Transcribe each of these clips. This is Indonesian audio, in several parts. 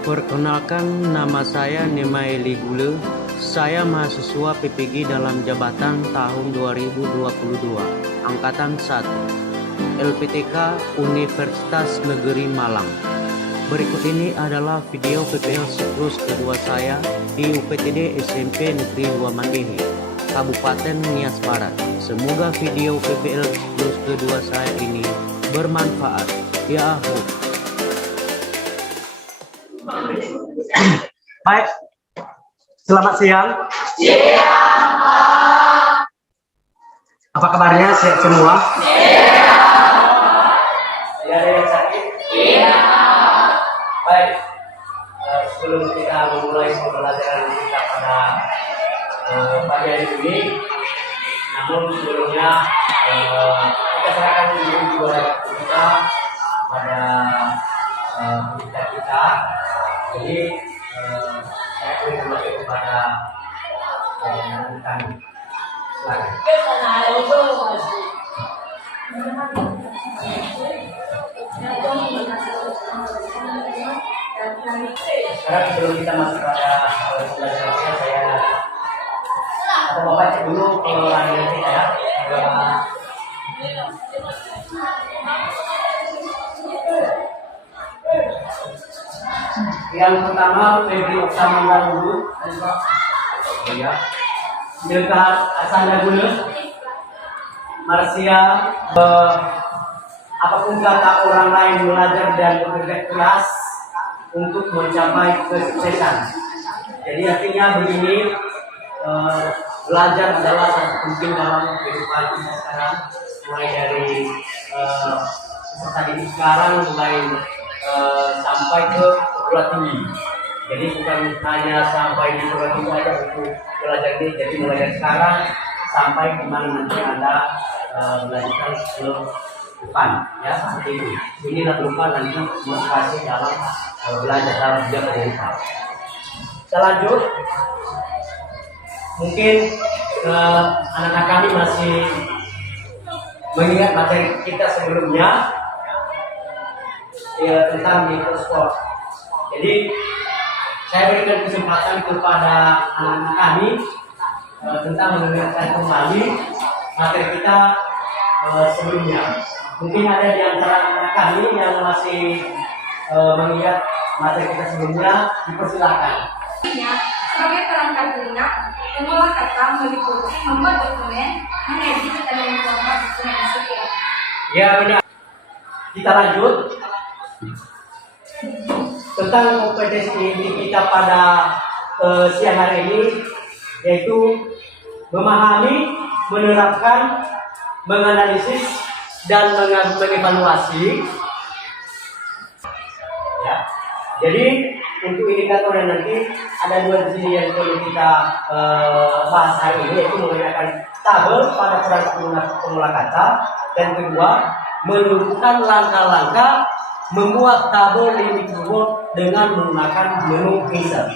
Perkenalkan, nama saya Nemaeli Gule. Saya mahasiswa PPG dalam jabatan tahun 2022, Angkatan 1, LPTK Universitas Negeri Malang. Berikut ini adalah video PPL siklus kedua saya di UPTD SMP Negeri 2 Mandiri, Kabupaten Nias Barat. Semoga video PPL siklus kedua saya ini bermanfaat. Ya akhir. Baik, selamat siang. Apa kabarnya sehat semua? Tidak ada yang sakit? Baik, sebelum kita memulai pembelajaran kita pada pagi hari ini, namun sebelumnya kita serahkan dulu juga kita pada kita. Jadi saya akan masuk kepada kami. Sekarang sebelum kita masuk pada pembelajaran saya atau bapak cek dulu pengelolaan kita ya. Yang pertama Febri Oksamangga dulu, ya. Dekat Asanda Guna, Marsia. Apapun kata orang lain, belajar dan bekerja keras untuk mencapai kesuksesan. Jadi artinya begini, belajar adalah sangat penting dalam kehidupan kita sekarang, mulai dari peserta didik sekarang, mulai sampai ke perguruan tinggi. Jadi bukan hanya sampai di perguruan tinggi saja untuk belajar ini. Jadi mulai dari sekarang sampai di mana nanti Anda belajar sebelum depan, ya seperti itu. Inilah berupa nanti motivasi dalam belajar dalam dunia pendidikan. Kita lanjut. Mungkin anak-anak kami masih mengingat materi kita sebelumnya. Ya, tentang mikroskop. Jadi saya berikan kesempatan kepada anak-anak kami tentang mendengarkan kembali materi kita sebelumnya. Mungkin ada di antara anak kami yang masih mengingat materi kita sebelumnya, dipersilakan. Sebagai perangkat lunak, pengolah kata meliputi membuat dokumen, mengedit dan memformat dokumen tersebut. Ya benar. Kita lanjut. Tentang kompetensi kita pada siang hari ini, yaitu memahami, menerapkan, menganalisis, dan mengevaluasi. Ya. Jadi untuk indikator yang nanti ada dua di sini yang perlu kita bahas hari ini, yaitu menggunakan tabel pada perangkat pengolah kata, dan kedua menentukan langkah-langkah membuat tabel limit keyboard dengan menggunakan menu insert.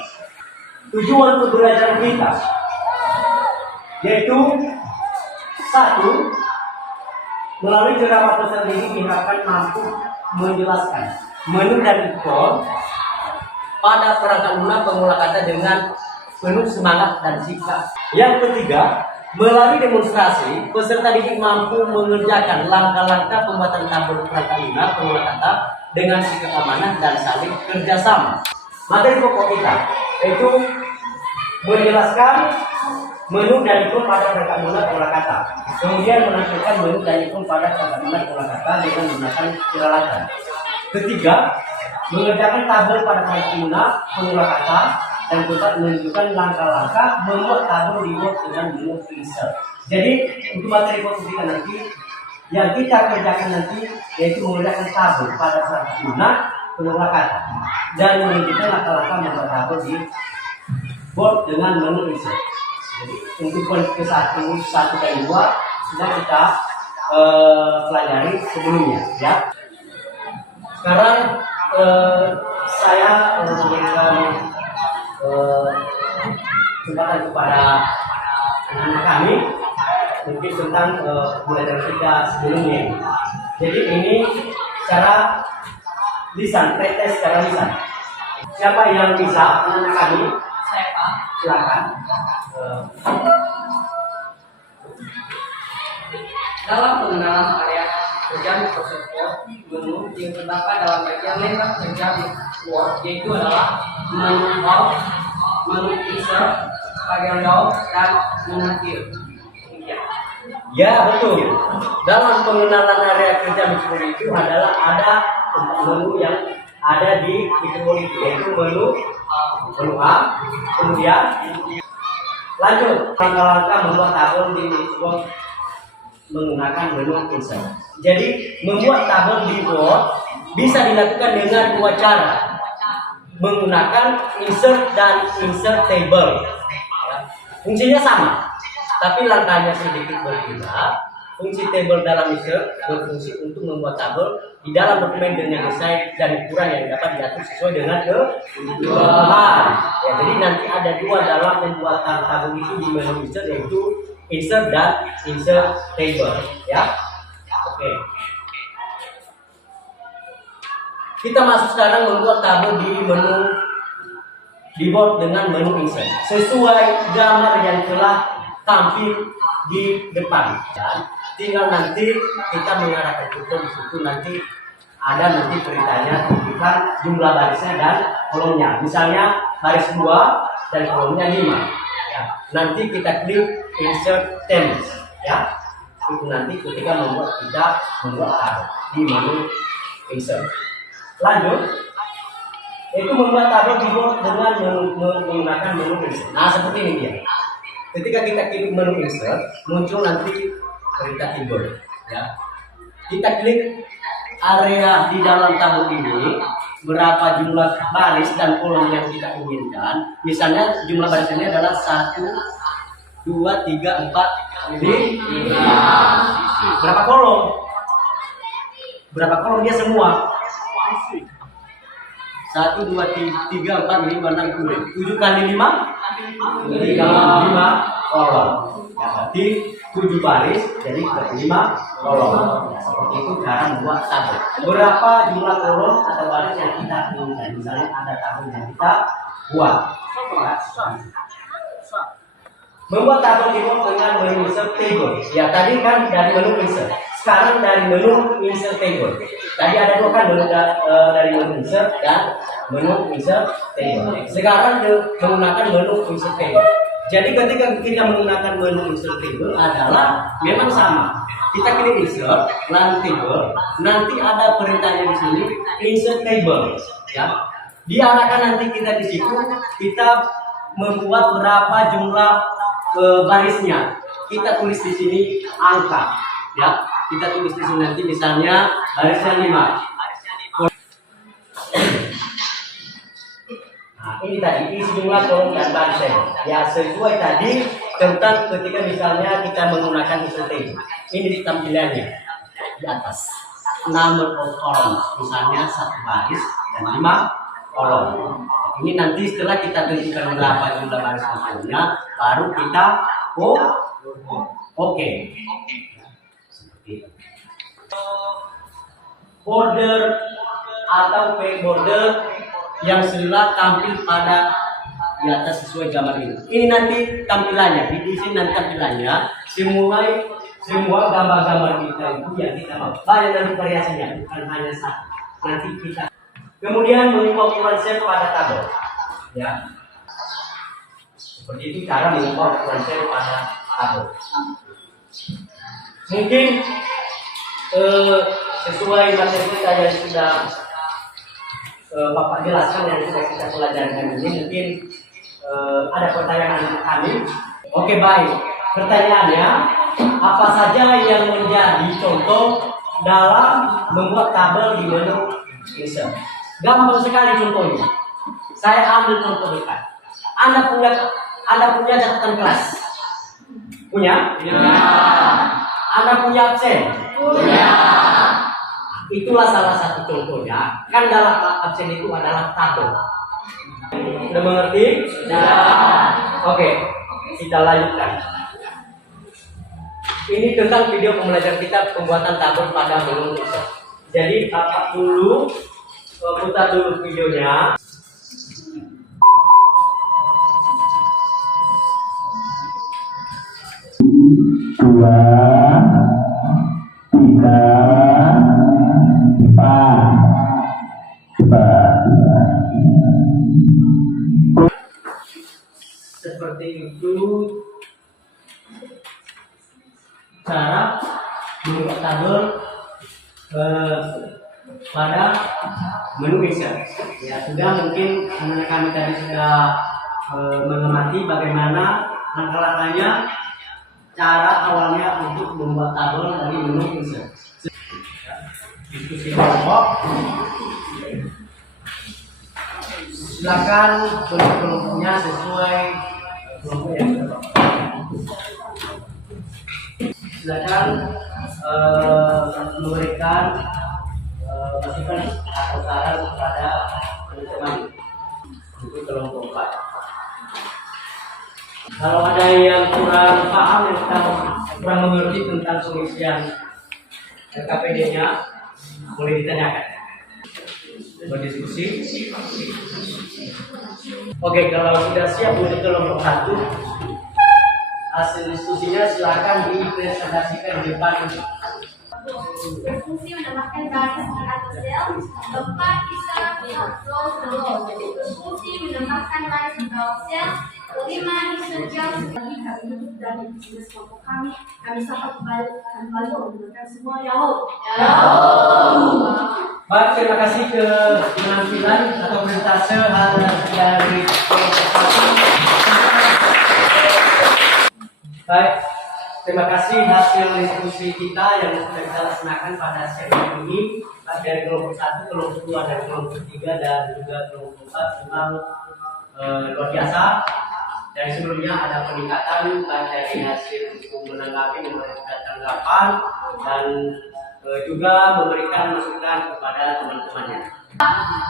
Tujuan pembelajaran kita yaitu satu, melalui ceramah peserta didik diharapkan mampu menjelaskan menu dan ikon pada perangkat lunak pengolah kata dengan penuh semangat dan sikap. Yang ketiga, melalui demonstrasi, peserta didik mampu mengerjakan langkah-langkah pembuatan tabel perangkat lunak pengolah kata dengan sikap amanah dan saling kerjasama. Materi pokok kita yaitu menjelaskan menu dan ikon pada perangkat lunak pengolah kata. Kemudian menampilkan menu dan ikon pada perangkat lunak pengolah kata dengan menggunakan peralatan. Ketiga, mengerjakan tabel pada perangkat lunak pengolah kata dan kita menunjukkan langkah-langkah membuat tabel dibuat dengan menu insert. Jadi untuk materi pokok kita nanti yang kita kerjakan nanti yaitu mengerjakan tabel pada perangkat lunak pengolah kata dan menunjukkan langkah-langkah membuat tabel di board dengan menu insert. Jadi untuk ke satu dan dua sudah kita pelajari sebelumnya, ya. Sekarang saya memberikan kesempatan kepada anak-anak kami mungkin tentang pembelajaran kita sebelumnya. Jadi ini cara lisan, tes secara lisan. Siapa yang bisa anak kami? Saya Pak. Silakan. Dalam pengenalan area kerja Microsoft Word, menu yang terdapat dalam bagian lebar kerja Word yaitu adalah menu Home, menu Insert, bagian Down, dan menu View. Ya betul. Dalam pengenalan area kerja Microsoft itu adalah ada menu yang ada di Microsoft itu, yaitu menu A, kemudian lanjut langkah-langkah membuat tabel di Word menggunakan menu insert. Jadi membuat tabel di Word bisa dilakukan dengan dua cara, menggunakan insert dan insert table. Ya. Fungsinya sama, tapi langkahnya sedikit berbeda. Fungsi table dalam insert berfungsi untuk membuat tabel di dalam dokumen dengan desain dan ukuran yang dapat diatur sesuai dengan kebutuhan. Ya, jadi nanti ada dua dalam pembuatan tabel itu di menu insert, yaitu insert dan insert table. Ya, oke. Kita masuk sekarang membuat tabel di menu di Word dengan menu insert sesuai gambar yang telah tampil di depan. Dan tinggal nanti kita mengarahkan cukup di situ, nanti ada nanti beritanya tunjukkan jumlah barisnya dan kolomnya. Misalnya baris 2 dan kolomnya 5. Ya. Nanti kita klik insert text. Ya. Itu nanti ketika kita membuat tabel di menu insert. Lanjut, itu membuat tabel di Word dengan menggunakan menu insert. Nah, seperti ini dia. Ketika kita klik menu insert, muncul nanti berita table. Ya. Kita klik area di dalam tabel ini, berapa jumlah baris dan kolom yang kita inginkan. Misalnya jumlah barisnya adalah 1, 2, 3, 4, 5. Berapa kolom? Berapa kolom dia semua? 1, 2, 3, 4, 5, 6, 7 kali 5? 5 kolom. Ya, berarti 7 baris, jadi 5 kolom. Ya, seperti itu cara membuat tabel. Berapa jumlah kolom atau baris yang kita inginkan? Misalnya ada tabel yang kita buat. Membuat tabel di Word dengan menu insert table. Ya, tadi kan dari menu insert. Sekarang dari menu insert table. Tadi ada dua kan dari menu insert dan menu insert table. Sekarang menggunakan menu insert table. Jadi ketika kita menggunakan menu insert table adalah memang sama. Kita klik insert, lalu table, nanti ada perintahnya di sini insert table. Ya, diarahkan nanti kita di situ kita membuat berapa jumlah barisnya. Kita tulis di sini angka. Ya, kita tulis di sini nanti misalnya barisnya 5. Nah, ini tadi isi jumlah kolom dan barisnya. Ya, sesuai tadi tentang ketika misalnya kita menggunakan insert table. Ini tampilannya di atas. Number of column, misalnya 1 baris dan 5 kolom. Ini nanti setelah kita tentukan berapa jumlah baris kolomnya, baru kita oke. Border atau border yang sila tampil pada di atas sesuai gambar ini. Ini nanti tampilannya, di sini nanti tampilannya semua gambar-gambar kita itu yang kita mau. Banyak nanti variasinya, bukan hanya satu. Nanti kita kemudian mengubah ukuran sel pada tabel. Ya, seperti itu cara mengubah ukuran sel pada tabel. Mungkin sesuai materi kita yang sudah Bapak jelaskan yang sudah kita pelajari ini, mungkin ada pertanyaan untuk kami. Oke, baik. Pertanyaannya, apa saja yang menjadi contoh dalam membuat tabel di menu insert? Gampang sekali contohnya. Saya ambil contoh dekat. Anda punya catatan kelas? Punya? Ya. Anda punya absen? Punya. Itulah salah satu contohnya. Kan dalam absen itu adalah tabel. Sudah mengerti? Ya. Oke, kita lanjutkan. Ini tentang video pembelajaran kita pembuatan tabel pada menu insert. Jadi Bapak dulu Putar dulu videonya. Dua, tiga, empat, coba. Seperti itu cara membuat tabel pada menu insert. Ya sudah, mungkin anak kami tadi sudah mengamati bagaimana langkah-langkahnya, cara awalnya untuk membuat tabel dari menu insert. Diskusi kelompok. Silakan kelompoknya sesuai kelompok yang terdapat. Silakan memberikan masukan atau saran kepada teman-teman untuk kelompok 4. Kalau ada yang kurang paham, yang kurang mengerti tentang pengisian KPD-nya, boleh ditanyakan. Berdiskusi. Oke, kalau sudah siap untuk kelompok 1, hasil diskusinya silakan dipresentasikan di depan. Berfungsi menambahkan garis atau sel, 4 bisa row ke row. Berfungsi menambahkan garis atau sel, 5 bisa jauh. Bagi kami duduk dari bisnis kelompok kami sapa kembali menggunakan semua Yahoo. Baik, terima kasih ke penampilan atau presentase hal dari kelompok 1. Baik, terima kasih hasil diskusi kita yang sudah kita laksanakan pada sesi ini, baik dari kelompok 1, kelompok 2, dan kelompok 3, dan juga kelompok 4 memang luar biasa. Dan sebelumnya ada peningkatan baik dari hasil menanggapi, memberikan tanggapan, dan juga memberikan masukan kepada teman-temannya.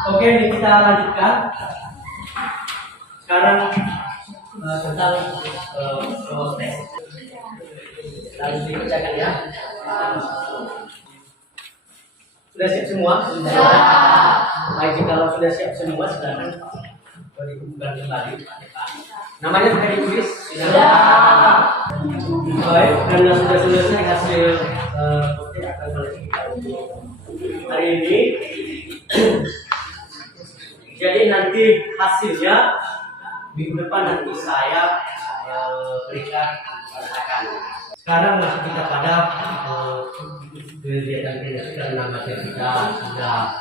Oke, ini kita lanjutkan. Sekarang tentang proses. Lalu dikerjakan ya. Sudah siap semua? Sudah. Baik, kalau sudah siap semua, silakan dikumpulkan kembali. Namanya sudah ditulis? Sudah. Baik, karena sudah selesai hasil akan kita untuk hari ini. Jadi nanti hasilnya minggu depan nanti saya berikan perhatian. Sekarang masuk kita pada kegiatan kita, karena materi kita sudah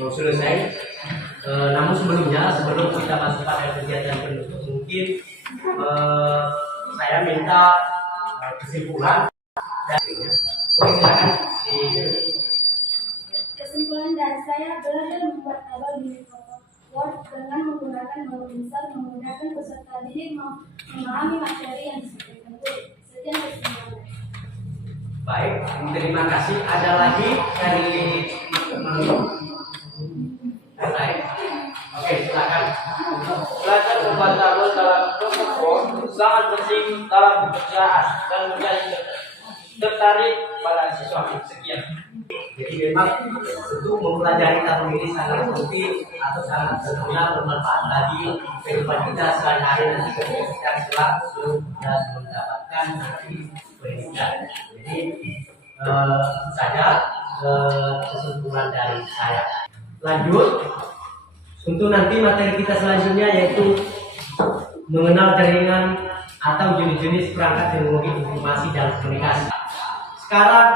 mau selesai. Namun sebelum kita masuk pada kegiatan penutup, mungkin saya minta kesimpulan darinya. Oke, silakan. Kesimpulan dari saya, belajar membuat tabel di Microsoft Word dengan menggunakan menu insert, menggunakan peserta didik memahami materi yang disampaikan guru. Sekian kesimpulan. Baik, terima kasih. Ada lagi dari lain? Oke, silakan. Belajar membuat tabel dalam kelompok Word sangat penting dalam pekerjaan dan menjadi tertarik pada siswa. Sekian. Jadi memang untuk mempelajari tabel ini sangat penting atau sangat bermanfaat bagi kehidupan kita sehari-hari nanti ketika kita kelak sudah mendapatkan pendidikan. Jadi saja kesimpulan dari saya. Lanjut untuk nanti materi kita selanjutnya, yaitu mengenal jaringan atau jenis-jenis perangkat teknologi informasi dan komunikasi. Sekarang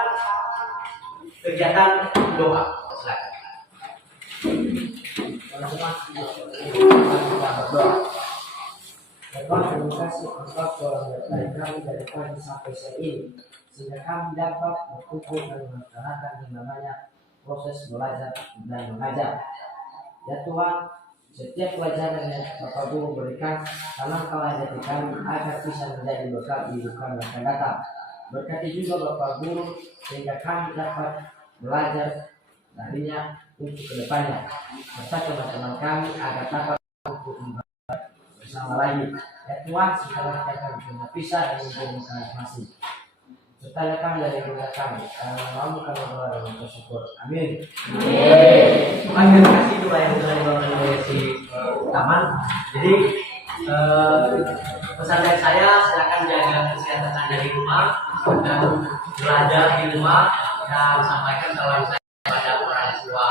kegiatan doa. Silakan. Bapak, terima kasih atas dari kami dari pagi sampai saat ini, sehingga kami dapat berkumpul dan melaksanakan yang namanya proses belajar dan mengajar. Ya Tuhan, setiap pelajaran yang Bapak Guru berikan, tanamkanlah hati kami agar bisa menjadi bekal di kehidupan yang akan datang. Berkati juga Bapak Guru sehingga kami dapat belajar darinya untuk kedepannya, serta teman-teman kami agar dapat untuk bersama lagi. Ya Tuhan, segala kita akan bisa dan memberikan kasih. serta kami dari keluarga kami. Karena mau kami berdoa dan bersyukur. Amin. Terima kasih doa yang telah dibawakan oleh si Taman. Jadi pesan dari saya, silakan jaga kesehatan Anda di rumah dan belajar di rumah dan sampaikan salam saya kepada orang tua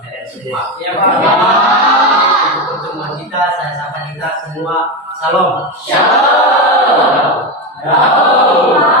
kalian semua. Ya, Pak. Untuk pertemuan kita, saya sapa kita semua. Salam. Shalom. Shalom.